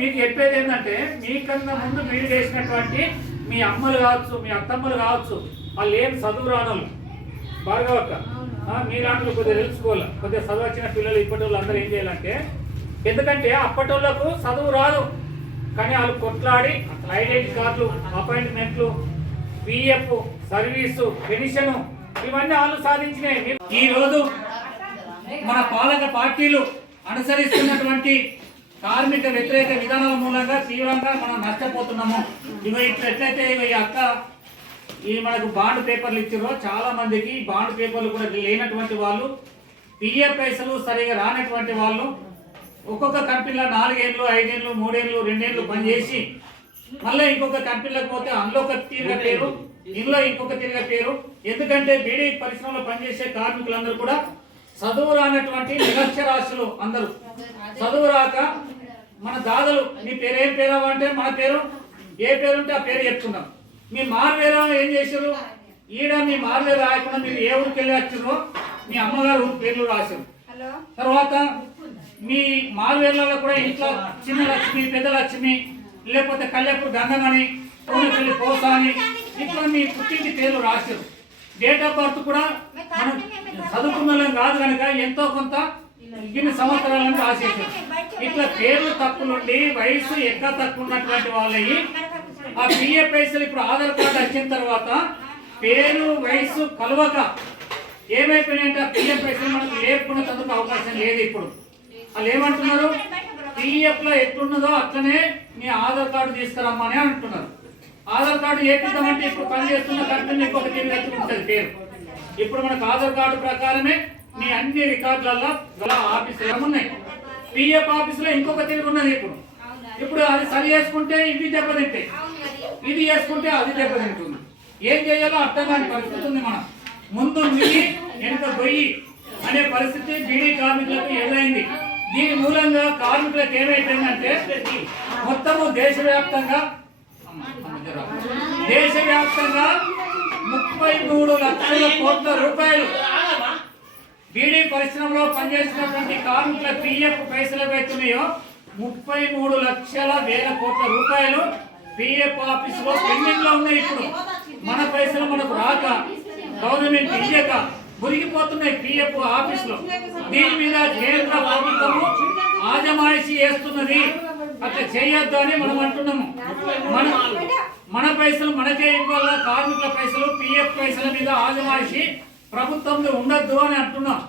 మీకు చెప్పేది ఏంటంటే మీకన్నా ముందు మీరు చేసినటువంటి మీ అమ్మలు కావచ్చు మీ అత్తమ్మలు కావచ్చు వాళ్ళు ఏం చదువు రానోళ్ళు. భార్గవక్క మీలాంటి కొద్దిగా తెలుసుకోవాలి. కొద్దిగా చదువు వచ్చిన పిల్లలు ఇప్పటి వాళ్ళు అందరూ ఏం చేయాలంటే ఎందుకంటే అప్పటి వాళ్ళకు చదువు రాదు. కానీ వాళ్ళు కొట్లాడి ఐడెంటి కార్డులు అపాయింట్మెంట్లు పిఎఫ్ సర్వీసు పెన్షను ఇవన్నీ వాళ్ళు సాధించినాయి. ఈ రోజు మన పాలక పార్టీలు అనుసరిస్తున్నటువంటి కార్మిక వ్యతిరేక విధానాల మూలంగా తీవ్రంగా మనం నష్టపోతున్నాము. ఇవి ఎట్లయితే ఇవి ఈ అక్క ఈ మనకు బాండ్ పేపర్లు ఇచ్చారో చాలా మందికి బాండ్ పేపర్లు కూడా లేనటువంటి వాళ్ళు పిఎఫ్ పైసలు సరిగా రానటువంటి వాళ్ళు ఒక్కొక్క కంపెనీలో నాలుగేళ్ళు ఐదేళ్ళు మూడేళ్ళు రెండేళ్ళు పనిచేసి మళ్ళీ ఇంకొక కంపెనీలకు పోతే అందులో ఒక తీరుగా పేరు ఇందులో ఇంకొక తీరుగా పేరు. ఎందుకంటే బీడీ పరిశ్రమలో పనిచేసే కార్మికులందరూ కూడా చదువు రానటువంటి నిరక్షరాస్యులు అందరూ. చదువు రాక మన దాదలు మీ పేరు ఏం పేరు అంటే మన పేరు? ఏ పేరు ఉంటే ఆ పేరు చెప్తున్నాం మీ మార్వేరా ఏం చేశారు ఈడ మీ మార్వేరు రాయకుండా మీరు ఏ ఊరికి వెళ్ళి వచ్చారో మీ అమ్మగారు ఊరి పేర్లు రాశారు తర్వాత మీ మార్వేర్లలో కూడా ఇంట్లో చిన్న లక్ష్మి పెద్ద లక్ష్మి లేకపోతే కళ్యాపూర్ గంగమని పూనపల్లి పోస అని ఇట్లా మీ పుట్టింటి పేర్లు రాశారు డేట్ ఆఫ్ బర్త్ కూడా రాదు కాదు కనుక ఎంతో కొంత ఇన్ని సంవత్సరాలను ఆశించారు ఇట్లా పేర్లు తప్పులుండి వయసు ఎక్క తక్కువ ఉన్నటువంటి వాళ్ళవి ఆ పిఏ పైసలు ఇప్పుడు ఆధార్ కార్డు వచ్చిన తర్వాత పేరు వయసు కలవక ఏమైపోయినాయంటే ఆ పిఎఫ్ పైసలు మనకు లేకుండా చదువుకు అవకాశం లేదు ఇప్పుడు. వాళ్ళు ఏమంటున్నారు? పిఎఫ్లో ఎట్లున్నదో అట్లనే మీ ఆధార్ కార్డు తీసుకురమ్మని అంటున్నారు. ఆధార్ కార్డు ఏపిద్దామంటే ఇప్పుడు పనిచేస్తున్న కంపెనీ ఇంకొక తిరిగి ఉంటుంది పేరు. ఇప్పుడు మనకు ఆధార్ కార్డు ప్రకారమే నీ అన్ని రికార్డులలో గల ఆఫీసులు ఉన్నాయి. పిఎఫ్ ఆఫీసులో ఇంకొక తెలుగు ఉన్నది ఇప్పుడు. ఇప్పుడు అది సరి చేసుకుంటే ఇది దెబ్బతింటాయి. ఇది చేసుకుంటే అది దెబ్బతింటుంది. ఏం చేయాలో అర్థం కాని పరిస్థితి ఉంది మనం ముందు మిగిలి వెనుక పోయి అనే పరిస్థితి బీడీ కార్మికులకు ఎదురైంది. దీని మూలంగా కార్మికులకు ఏమైపోయిందంటే మొత్తము దేశవ్యాప్తంగా దేశవ్యాప్తంగా ముప్పై మూడు లక్షల కోట్ల రూపాయలు బీడీ పరిశ్రమలో పనిచేస్తున్నటువంటి కార్మికుల పిఎఫ్ పైసలు ఏవైతున్నాయో ముప్పై మూడు లక్షల వేల కోట్ల రూపాయలు పిఎఫ్ ఆఫీస్లో పెండింగ్లో ఉన్నాయి ఇప్పుడు. మన పైసలు మనకు రాక గవర్నమెంట్ ఇయ్యక మురిగిపోతున్నాయి పిఎఫ్ ఆఫీస్లో దీని మీద కేంద్ర ప్రభుత్వము ఆజమాయిషీ చేస్తున్నది. అట్లా చేయొద్దు అని మనం అంటున్నాము. మన మన పైసలు మనకే ఇవ్వాలా? కార్మికుల పైసలు పిఎఫ్ పైసల మీద ఆజమాయిషీ ప్రభుత్వంలో ఉండొద్దు అని అంటున్నాం.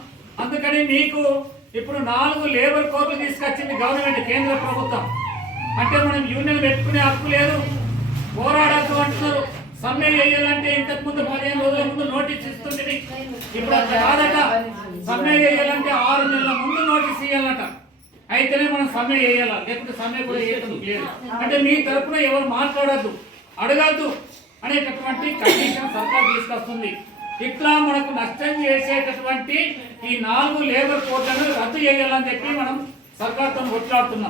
అందుకని మీకు ఇప్పుడు నాలుగు లేబర్ కోర్టులు తీసుకొచ్చింది గవర్నమెంట్ కేంద్ర ప్రభుత్వం. అంటే మనం యూనియన్ పెట్టుకునే హక్కు లేదు. పోరాడద్దు అంటున్నారు. సమ్మె చేయాలంటే ఇంతకు ముందు పదిహేను రోజుల ముందు నోటీస్ ఇస్తుంది ఇప్పుడు అట్లా కాదట. సమ్మె చేయాలంటే ఆరు నెలల ముందు నోటీస్ ఇవ్వాలట అయితేనే మనం సమ్మె చేయాలి? లేకపోతే సమ్మె కూడా చేయడం లేదు. అంటే మీ తరపున ఎవరు మాట్లాడద్దు అడగద్దు అనేటటువంటి కండిషన్ సర్కార్ తీసుకొస్తుంది. ఇట్లా మనకు నష్టం చేసేటటువంటి ఈ నాలుగు లేబర్ కోడ్లను రద్దు చేయాలని చెప్పి మనం సర్కార్తో కొట్లాడుతున్నాం